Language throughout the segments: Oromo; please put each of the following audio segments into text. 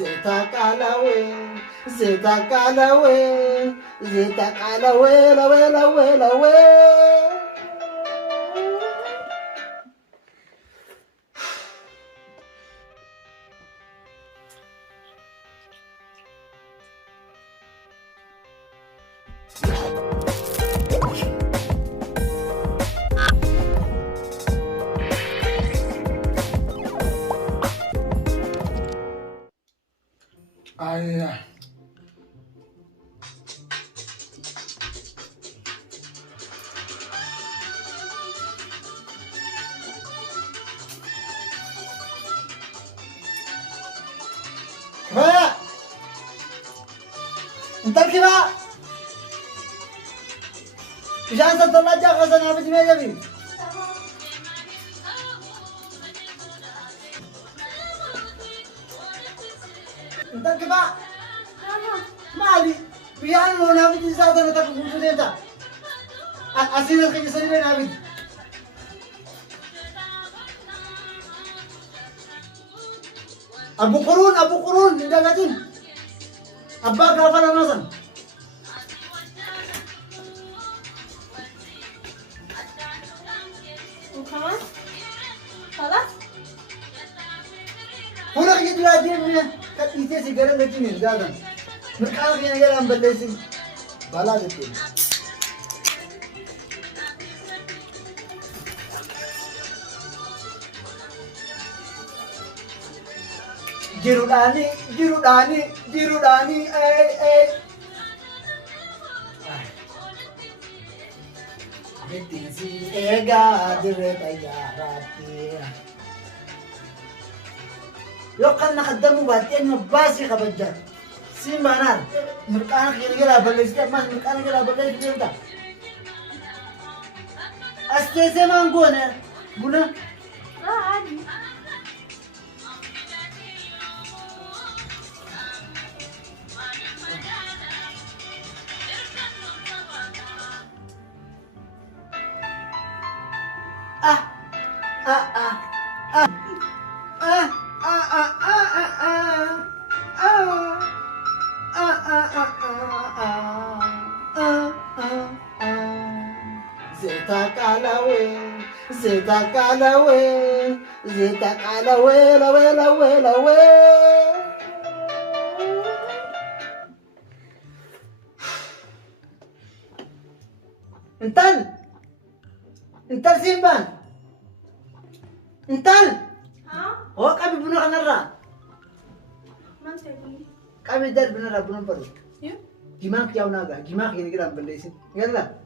زيتا قالوي زيتا قالوي زيتا قالوي لوي لوي لوي أيه كفاية انت الكفاية مش عايز تطلع جا غزل يا بدي ما يبي انت الكفاية مالي بيان وانا بدي زاد انا تكون في ده اسير الخير سرير انا بدي ابو قرون ده قاعدين ابا غفر مثلا وخلاص خلاص هنا يجي دلوقتي من كتيسة سيجارة لكن زادن مركز فينا كلام بلسين بالا دتين jirudani ay Betinsi ega dire tayarati Yo kan nakadamu batian mabasi kabajat si manar merkana kira-kira balai setiap mas merkana kira balai kita aste manggone guna عادي زيتا قالوي لوي لوي لوي انتل سيمبان انتل ها هو قبي بنو خنرا ما تبي قبي دار بنو بنو برو يو جماك ياو ناغا جماك ينقرا بليسين يلا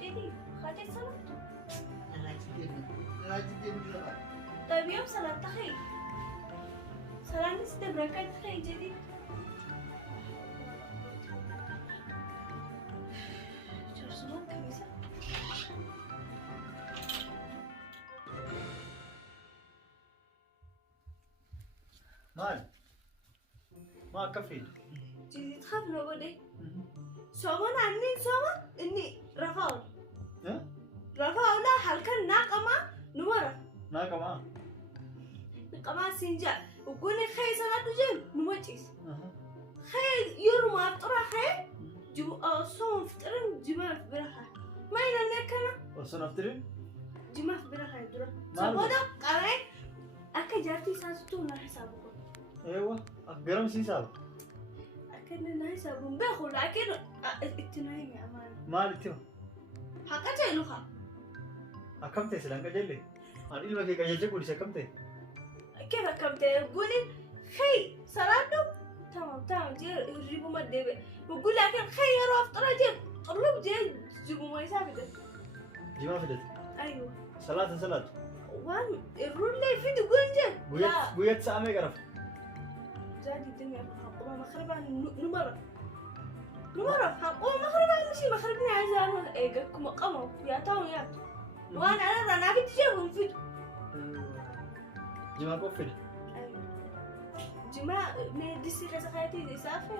جدي خدت صلاة طيب يوم صلاة تخي صلاة نستبركت تخي جدي جرسومان كنيسة ما كفي تخاف نقولي سومن عني سومن إني رفاول رفاول لا هالكن ناقمة نمرة ناقمة ناقمة سنجا وقولي خي صلاة جن نمجيس خي يوم ما أفطر خي صوم فطرن جماعة في برخة ما ينالك أنا وصل نفترين جماعة في برخة يدرا سبودا قرأي أكا جارتي ساستو حسابكم ايوه اقرم سي ساب أكن حسابهم بأخو لكن اتنايم يا أمان مال تيو حقا جيلوها اكم تسلم كجلي ان ilma ke kajaje kudi sakamte كيف كم تقولي خي صلاته تمام جيبوا ما دبي بقول لكن خي يروح أفطر جيب طلب جيبوا ما يسافر jima fidet أيوه salat وان الرولة في دقون جد لا buyat saame garaf زادي الدنيا حقوما مخربا نمرة حقوما مخربا مشي مخربني عايزة أروح إيجاكم قموا يا تاو يا وأنا أنا في تجيبهم في jima ko fid أيوه جماعة من دسي خسخاتي دي سافر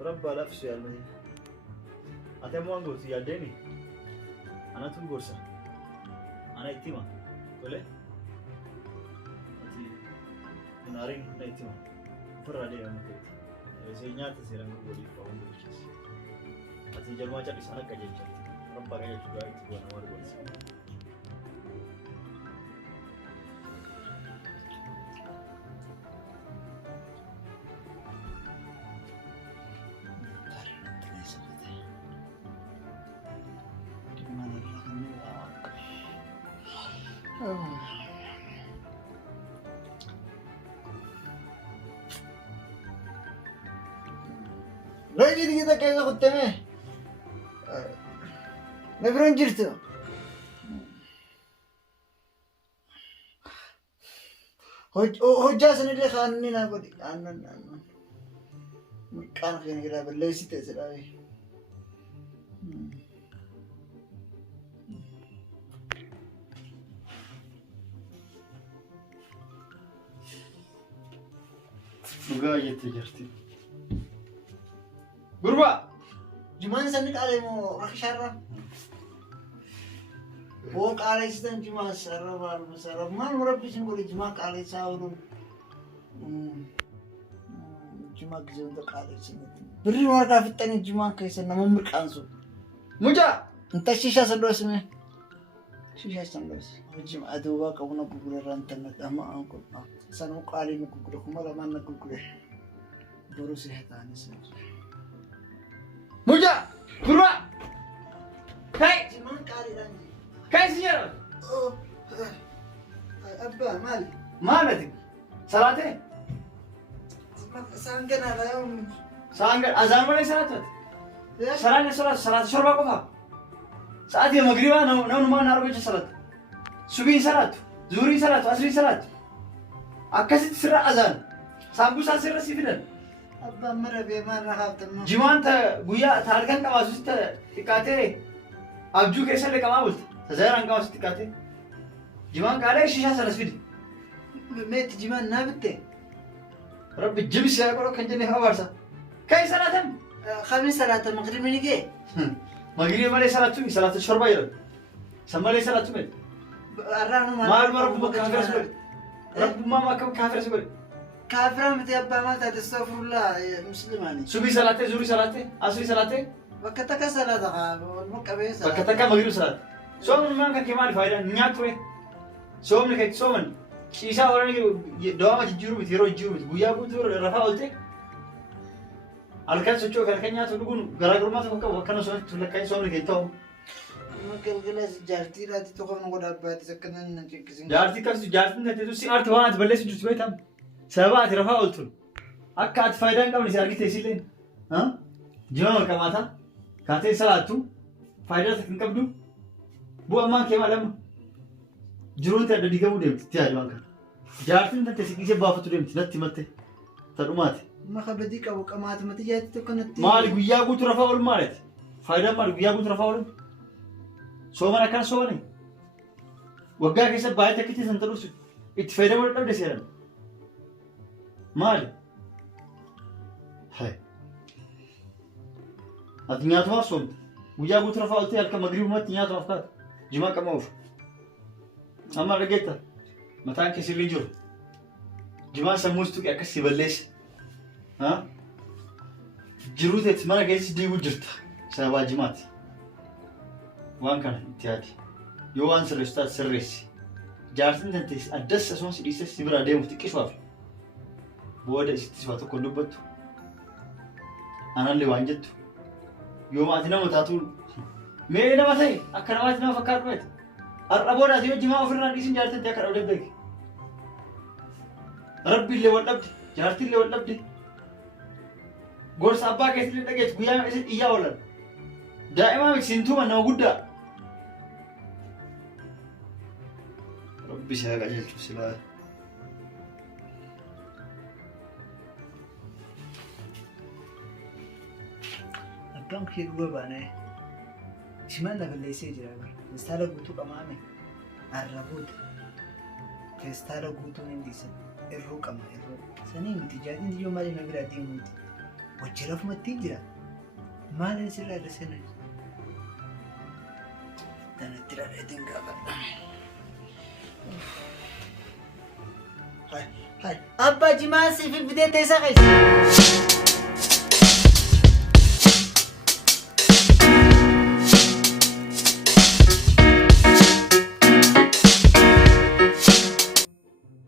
رب لفس يا المهي أتم وانغوس يا ديني أنا تقول غورسا أنا إتيما ولا أتي نارين نإتيما فرا دي أنا كده زينيا تسيران غوري فاون غورس أتي جماعة جالس أنا كجيل رب كجيل juga itu gua nawar غورس Lo jadi kita kayak aku teme. Nebron jirtu. Hojja sanile khanni na ko di anan. Kan kene kira belle site selawi. Buga yetti jirti. Gurba! Jumaan sanni qaalee moo akka sharra? Oo qaaleessitan jumaa sarara maaluma sarara maal rabbisin godhe jumaa qaaleessaa ooluun jumaa gizoota qaaleessinatti. Birrii warqaa fixxanii jumaa keessa nama mirqaansu. Mucaa! Inta shishaa sandoosime. Shishaa sandoos. Hojii aduubaa qabu na gurgurarraa intalli amma aankoo. Sanuu qaalii nu gurgure kuma lamaan na gurgure. Boruu si hataanis. Muja, Gurba, kai, cuman kali lagi. Kai siapa? Oh, Abba, mal. Mana tu? Salate? Sangkan ada yang. Sangkan, azan mana salat? Salat shorba ko tha. Saat dia magriba, na naruh baca salat. Subi salat, zuri salat, asri salat. Akasit sirra azan. Sambusa sirra sifidan. Abba mara beeman rahaabtamma. Jimaan ta guyyaa ta halkan qabaasuus ta xiqqaatee abjuu keessallee qabaa bulta. Tajaajila qabaasuus xiqqaatee. Jimaan qaalee shishaa sanas fidi. Meetti jimaan naa bitte. Rabbi jibsi yaa godho kan jennee hawaasa. Kai salaatan. Kami salaata magribi ni gee. Magribi malee salaatu salaata shorba jedhamu. San malee salaatu mee. Maaluma rabbuma kaafiras godhe. Rabbummaa akkam kaafiras godhe. كافر متى أبى ما تستغفر الله مسلماني. سبي صلاته زوري صلاته أسري صلاته. وقتك صلاة المكبة صلاة. وقتك مغرب صلاة. سومن ما كان كمان فايدة نياتوه. سومن كيك سومن. شيشة أوراني دوام جيرو بتيرو جيرو بت. بويا بتورو رفع أولته. ألكان سوتشو كان نياتو نقول غراغر ما تفكر وكانوا سومن تقول كاي سومن كيتهم. ممكن كلاس جارتي راتي تقول نقول أبى تسكنن نجيكسين. جارتي كاس جارتي نتيجة سي أرت وانا تبلش جوتي بيتام. سبعة رفع أولتون. أكاد فايدة كم نسيارك تيسيلين. ها؟ جوا كماتا. كاتي سلاتو. فايدة تكن كم دو؟ بو أمان كم ألم. جرون تada di kamu dem tiada bangka. Jartin nanti sekisi bawa tu dem tidak timate. Terumate. Maka berarti kau kamat mati jadi tu kan nanti. Mal guya gu tu rafa ul malet. Faidah mal guya gu tu rafa ul. Soman akan soman. Wagga kisah bayar tak kita senterus. It faidah mal tak desiran. Mal. Ati nyaatumaaf soomte. Guyyaa guutuu rafaa oltee halkan magriibumatti nyaatumaaf kaata. Jimaa qamaa'uuf. Amma dhageetta. Mataan kee sirrii jiru. Jimaan sammuus tuqe akkas si balleesse. Jiruu teetti mana keessatti diiguu jirta. Sababaa jimaati. Waan kana itti yaadi. Yoo waan sirreessu taate sirreessi. Jaartiin tantees addas asumas si dhiisee si biraa deemuuf xiqqisuuf. Booda isittis waa tokko dubbattu. Anallee waan jettu. Yoo maatii nama taatu mee nama ta'e akka namaatti nama fakkaatu beekta. Har'a booda ati yoo jimaa ofirraa dhiisin jaartitti akka dhabdee beeki. Rabbiillee wal dhabde, jaartiillee wal dhabde. Gorsa abbaa keessatti dhageetti guyyaa keessatti iyyaa oolan. Daa'imaa miti siintuuma nama guddaa. Rabbi si haa qajeelchu silaa. Abbaan kee gurra baanee jimaan na balleessee jira bara. Feestaala guutuu qamaame arraboota. Feestaala guutuu hin dhiisan irruu qama irruu. Sanii miti jaatiin iyyoo maali na biraa deemuuti. Wajji rafumatti jira. Maaliin sirraa irra seenaa? Tanatti dhadheetiin gaafadha. Hai, abbaa jimaa siif fidee teessaa keessa.